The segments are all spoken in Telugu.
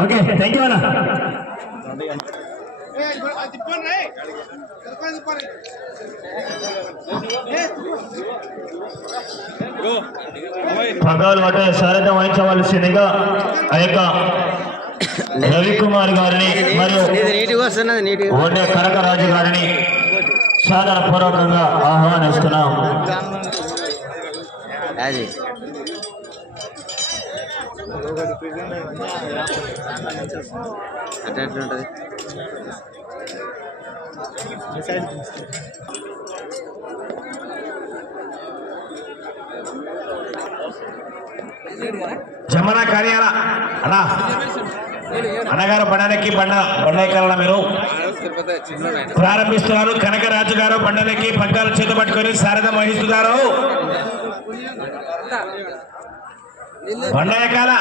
ఓకే థ్యాంక్ యూ అన్న. పగ్గాలు పట్ట సారథ్యం వహించవలసిందిగా ఆ యొక్క రవికుమార్ గారిని మరియు ఓటే కనకరాజు గారిని సాదర పూర్వకంగా ఆహ్వానిస్తున్నాం. జమనా కార్యాల అన్నా అన్నగారు బండనెక్కి బండెక్కాలన్న మీరు ప్రారంభిస్తున్నారు. కనకరాజు గారు బండనెక్కి పగ్గాలు చేత పట్టుకొని సారథ్యం వహిస్తున్నారు. బండ ఎక్కాల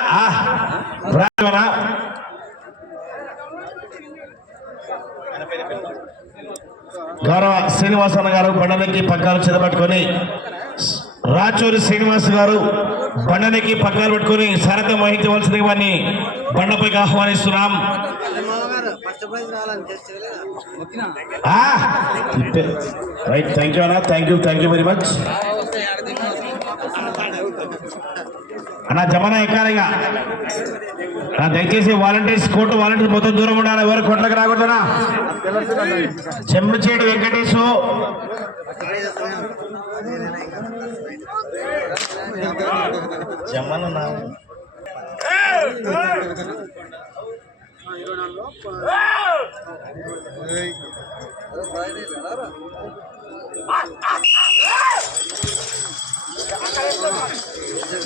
గౌరవ శ్రీనివాసన్న గారు బండనెక్కి పగ్గాలు చేత పట్టుకొని, రాచూరి శ్రీనివాస్ గారు బండనెక్కి పగ్గాలు పట్టుకొని సారథ్యం వహించవలసింది వారిని బండపైకి ఆహ్వానిస్తున్నాం. రైట్ థ్యాంక్ యూ అన్న, థ్యాంక్ యూ వెరీ మచ్ అన్న. జమనా ఎక్కాలిగా దయచేసి వాలంటీర్స్ కోర్టు వాలంటీర్స్ మొత్తం దూరం ఉండాలి, ఎవరు కోట్లకు రాకూడదనా. చెంబుచేటి వెంకటేశు జమన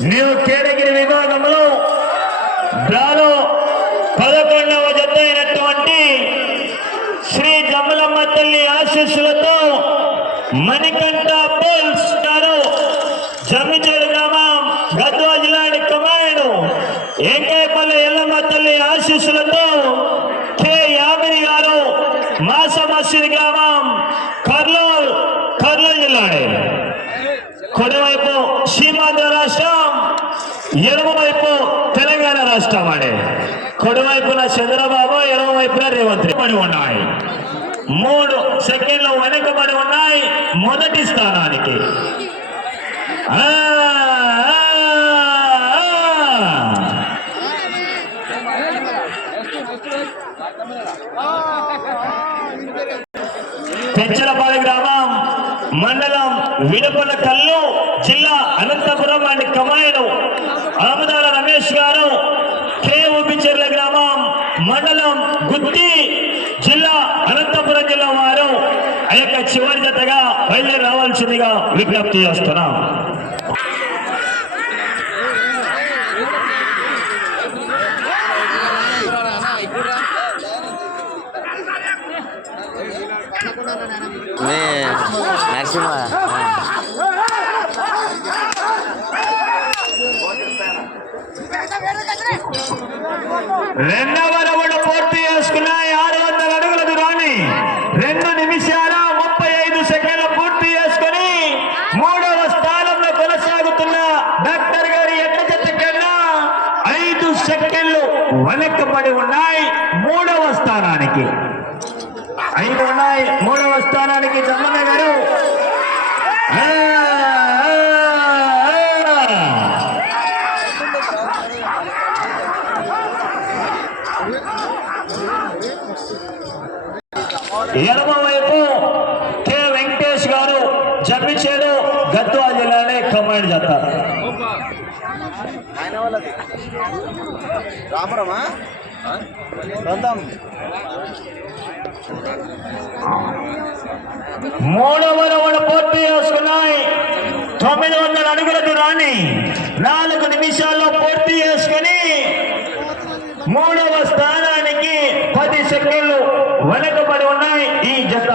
న్యూ కేటగిరీ విభాగంలో డ్రాలో 11వ జత అయినటువంటి శ్రీ జమలమ్మ తల్లి ఆశీస్సులతో మణికంఠ పోల్స్ గారు జమ్మిచేడు గ్రామం గద్వాల జిల్లా కమాండ్, ఎంకేపల్లి ఎల్లమ్మ తల్లి ఆశీస్సులతో కె యామిని గారు మాస మసీద్ గ్రామం కర్నూలు జిల్లా. కుడివైపు సీమాంధ్ర రాష్ట్రం, ఎడమ వైపు తెలంగాణ రాష్ట్రం అనే. కుడివైపున చంద్రబాబు, ఎడమ వైపున రేవంత్ రెడ్డి ఉన్నాయి. 3 సెకండ్లు వెనకబడి ఉన్నాయి మొదటి స్థానానికి. పెంచలపాలెం గ్రామం, మండలం విడపనకల్లు, జిల్లా అనంతపురం అండ్ కమాయను ఆమదాల రమేష్ గారు కేఉబిచెర్ల గ్రామం, మండలం గుత్తి, జిల్లా అనంతపురం జిల్లా వారు ఆ యొక్క చివరి జతగా బయలుదేరి రావాల్సిందిగా విజ్ఞప్తి చేస్తున్నాం. నరసింహ రెండవ రౌండ్ పూర్తి చేసుకున్నాయి. 600 అడుగుల దూరాన్ని 2 నిమిషాల 35 సెకండ్లు పూర్తి చేసుకుని 3వ స్థానంలో కొనసాగుతున్న డాక్టర్ గారి ఎడ్ల జత కన్నా 5 సెకండ్లు వెనకబడి ఉన్నాయి 3వ స్థానానికి. 5 ఉన్నాయి 3వ స్థానానికి. జమ్మన్న గారు ఎడమ వైపు కె వెంకటేష్ గారు జమ్మిచేడు గద్వాల జిల్లానే కమాండ్ చేస్తారు. మూడవ రౌండ్ పూర్తి చేసుకున్నాయి. 900 అడుగుల దూరాన్ని 4 నిమిషాల్లో పూర్తి చేసుకుని 3వ స్థానానికి 10 సెకండ్లు వెనకబడి ఉన్నాయి ఈ జత.